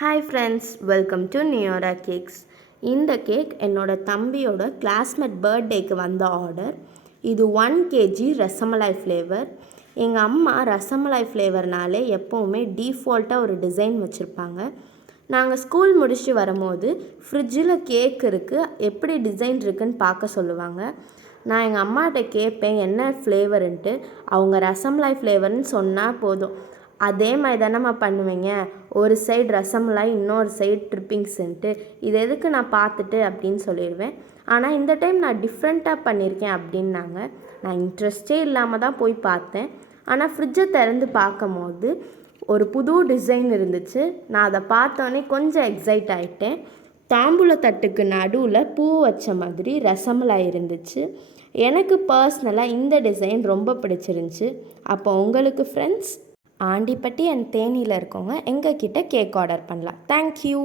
Hi friends, welcome to Neora cakes. இந்த cake என்னோட தம்பியோட கிளாஸ்மேட் பர்த்டேக்கு வந்த ஆர்டர். இது 1 kg ரசமலாய் ஃப்ளேவர். எங்கள் அம்மா ரசமலாய் ஃப்ளேவர்னாலே எப்போவுமே டீஃபால்ட்டாக ஒரு டிசைன் வச்சுருப்பாங்க. நாங்கள் ஸ்கூல் முடிச்சுட்டு வரும்போது ஃப்ரிட்ஜில் கேக் இருக்குது, எப்படி டிசைன் இருக்குதுன்னு பார்க்க சொல்லுவாங்க. நான் எங்கள் அம்மாட்ட கேட்பேன் என்ன ஃப்ளேவருன்ட்டு. அவங்க ரசமலாய் ஃப்ளேவர்னு சொன்னால் போதும், அதே மாதிரி தானேம்மா பண்ணுவீங்க, ஒரு சைடு ரசமலாய் இன்னொரு சைடு ட்ரிப்பிங்ஸுன்ட்டு, இது எதுக்கு நான் பார்த்துட்டு அப்படின்னு சொல்லிடுவேன். ஆனால் இந்த டைம் நான் டிஃப்ரெண்ட்டாக பண்ணியிருக்கேன் அப்படின்னாங்க. நான் இன்ட்ரெஸ்டே இல்லாமல் தான் போய் பார்த்தேன். ஆனால் ஃப்ரிட்ஜை திறந்து பார்க்கும் போது ஒரு புது டிசைன் இருந்துச்சு. நான் அதை பார்த்தோன்னே கொஞ்சம் எக்ஸைட் ஆகிட்டேன். தாம்பூல தட்டுக்கு நடுவில் பூ வச்ச மாதிரி ரசமலாய் இருந்துச்சு. எனக்கு பர்சனலாக இந்த டிசைன் ரொம்ப பிடிச்சிருந்துச்சு. அப்போ உங்களுக்கு ஃப்ரெண்ட்ஸ், ஆண்டிப்பட்டி அண்ட் தேனியில் இருக்கவங்க எங்கள் கிட்டே கேக் ஆர்டர் பண்ணலாம். தேங்க்யூ.